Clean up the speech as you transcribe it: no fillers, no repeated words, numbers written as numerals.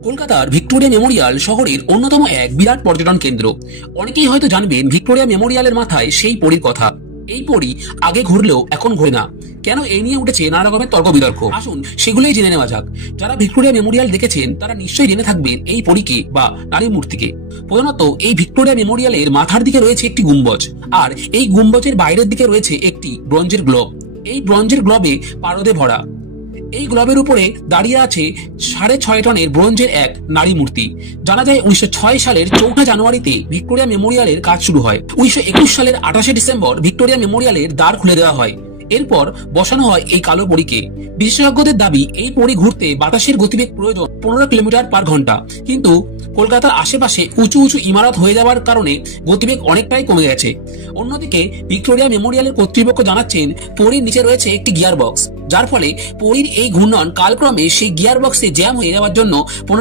কলকাতার Victoria Memorial শহরের অন্যতম এক বিরাট পর্যটন কেন্দ্র। অনেকেই হয়তো জানবেন ভিক্টোরিয়া মেমোরিয়ালের মাথায় সেই পরীর কথা। এই পরী আগে ঘুরলেও এখন ঘোরে না কেন, এই নিয়ে উঠেছে নানা রকমের তর্ক বিতর্ক। আসুন সেগুলোই জেনে নেওয়া যাক। যারা ভিক্টোরিয়া মেমোরিয়াল দেখেছেন তারা নিশ্চয়ই জেনে থাকবেন এই পরীকে বা নারী মূর্তিকে। প্রধানত এই ভিক্টোরিয়া মেমোরিয়ালের মাথার দিকে রয়েছে একটি গুম্বজ, আর এই গুম্বজের বাইরের দিকে রয়েছে একটি ব্রোঞ্জের গ্লোব। এই ব্রোঞ্জের গ্লোবে পারদে ভরা। এই গ্লোবের উপরে দাঁড়িয়ে আছে 6.5 টনের ব্রোঞ্জের এক নারী মূর্তি। জানা যায় 1906 সালের 4 জানুয়ারিতে ভিক্টোরিয়া মেমোরিয়ালের কাজ শুরু হয়। 1921 সালের 28 ডিসেম্বর ভিক্টোরিয়া মেমোরিয়ালের দ্বার খুলে দেওয়া হয়। এরপর বসানো হয় এই কালো পরীকে। বিশেষজ্ঞদের দাবি এই পরী ঘুরতে বাতাসের গতিবেগ প্রয়োজন 15 কিলোমিটার পার ঘন্টা, কিন্তু কলকাতার আশেপাশে উঁচু উঁচু ইমারত হয়ে যাওয়ার কারণে গতিবেগ অনেকটাই কমে গেছে। অন্যদিকে ভিক্টোরিয়া মেমোরিয়ালের কর্তৃপক্ষ জানাচ্ছেন পরীর নিচে রয়েছে একটি গিয়ার বক্স, যার ফলে পরীর এই ঘূর্ণন কালক্রমে সেই গিয়ার বক্সে জ্যাম হয়ে যাওয়ার জন্য